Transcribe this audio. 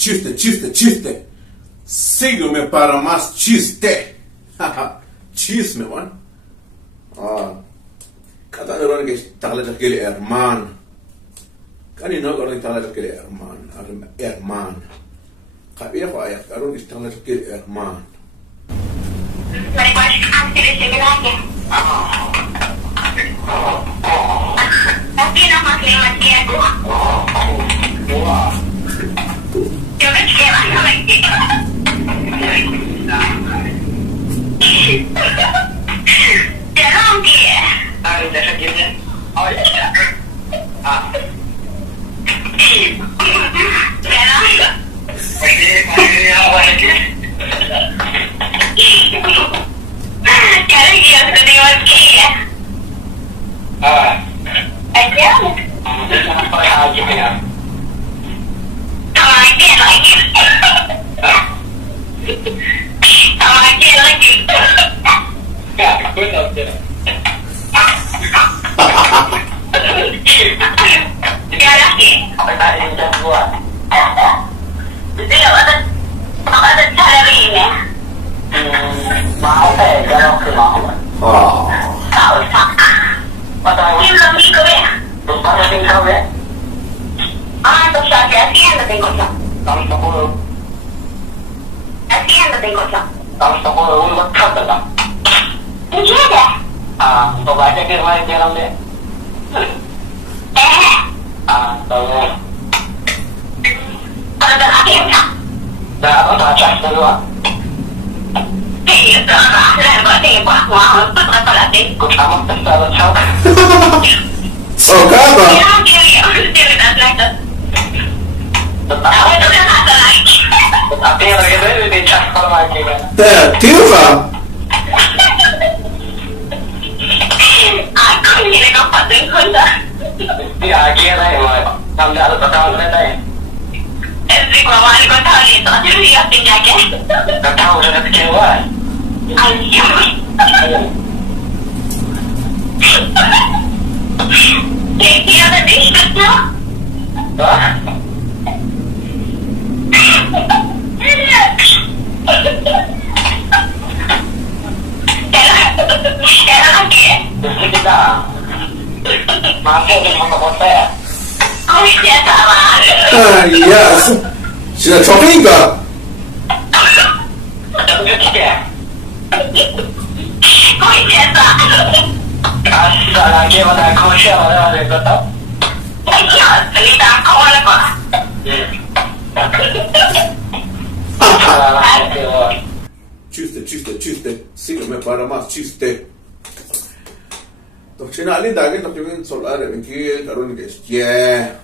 Chiste, chiste, chiste. Sígueme para más chiste. Chisme, man. Kata orang que está la aquel hermano. Kani no orang está la aquel hermano. Kabir ko ayat orang que está la aquel hermano. Tapi nama kalimat dia tu. Jangan kira lagi. Jangan dia. Dah sakitnya. Oh ya. Jangan. Masih apa lagi? Kalau dia sudah dewasa ya. Aja. Apa aja ya? Sama aja lagi. Sama aja lagi. Ya, benar benar. Ya lagi. Apa tadi yang buat? Jadi ada cara ini. Mau kalau mau. Tahu tak? Ini belum ikut ya? Ada tinggal ya? Untuk saja asian ada tinggal tak? Tahun 10. Asian ada tinggal tak? Tahun 10 untuk kata tak? Ini ada? Untuk baca di rumah jalan deh. Tahu. Ada akhir tak? Dah apa baca dulu? Iya, tak. Lain buat dia buat mau apa lagi? Kau sama tentang cakap. Oh, kata. Tapi yang lain lebih cakap lagi kan? Tiada. Aku ni nak patut kau. Dia ajar lah, sambil ada petang ada. Esok mama ni kau tahu ni, tak jadi dia tinggal ke? Tak tahu dah kecewa. Ayuh. Dia ada di situ. Era lagi. Kita. Masih di hotel. Oh, dia salah. Iya. Sudah shopping enggak? Oh, dia salah. Asal lagi mana kau siapa ada kata? Iya, cerita kau lah kau. Chiste, chiste, chiste. Sígueme para más chiste. Toch sinali daging toch yung solar, yung kaya karon guys. Yeah.